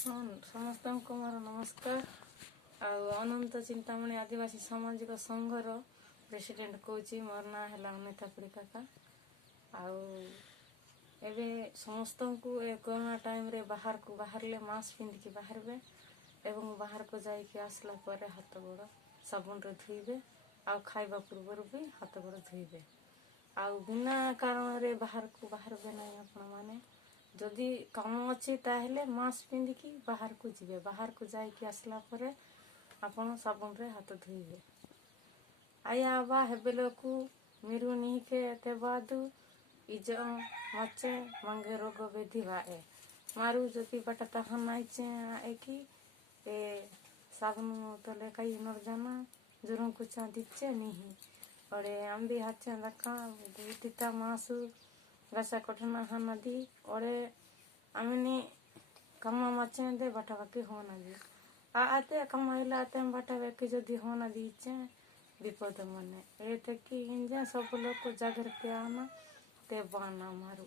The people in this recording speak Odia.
ସମସ୍ତଙ୍କୁ ମୋର ନମସ୍କାର। ଆଉ ଅନନ୍ତ ଚିନ୍ତାମଣି ଆଦିବାସୀ ସାମାଜିକ ସଂଘର ପ୍ରେସିଡେଣ୍ଟ କହୁଛି। ମୋର ନାଁ ହେଲା ଅନିତା ପୁରିକାକା। ଆଉ ଏବେ ସମସ୍ତଙ୍କୁ ଏ କରୋନା ଟାଇମ୍ରେ ବାହାରକୁ ବାହାରିଲେ ମାସ୍କ ପିନ୍ଧିକି ବାହାରିବେ ଏବଂ ବାହାରକୁ ଯାଇକି ଆସିଲା ପରେ ହାତ ଗୋଡ଼ ସାବୁନରେ ଧୋଇବେ। ଆଉ ଖାଇବା ପୂର୍ବରୁ ବି ହାତ ଗୋଡ଼ ଧୋଇବେ। ଆଉ ବିନା କାରଣରେ ବାହାରକୁ ବାହାରିବେ ନାହିଁ ଆପଣମାନେ। ଯଦି କାମ ଅଛି ତାହେଲେ ମାସ୍କ ପିନ୍ଧିକି ବାହାରକୁ ଯିବେ। ବାହାରକୁ ଯାଇକି ଆସିଲା ପରେ ଆପଣ ସାବୁନରେ ହାତ ଧୋଇବେ। आया बा हेबेलोकु मिरु निहिके ते बादु इजो मचे मंगे रोग बेधि वाए मारू जति बटता हनाइचे एकी ए साबनु तले कई नर जाना जुरुं कुचा दिचे निही ओरे अंबी हाचे दका दितिता मासु गसा कठना हनदी ओरे अमिनी कम्मा मचे दे बटा बाकी होना दी आते कमाइला आते बटा बाकी जदि होना दीचे विपद मने ए तक इंजा सब लोग को जागृति आना ते बाना मारू।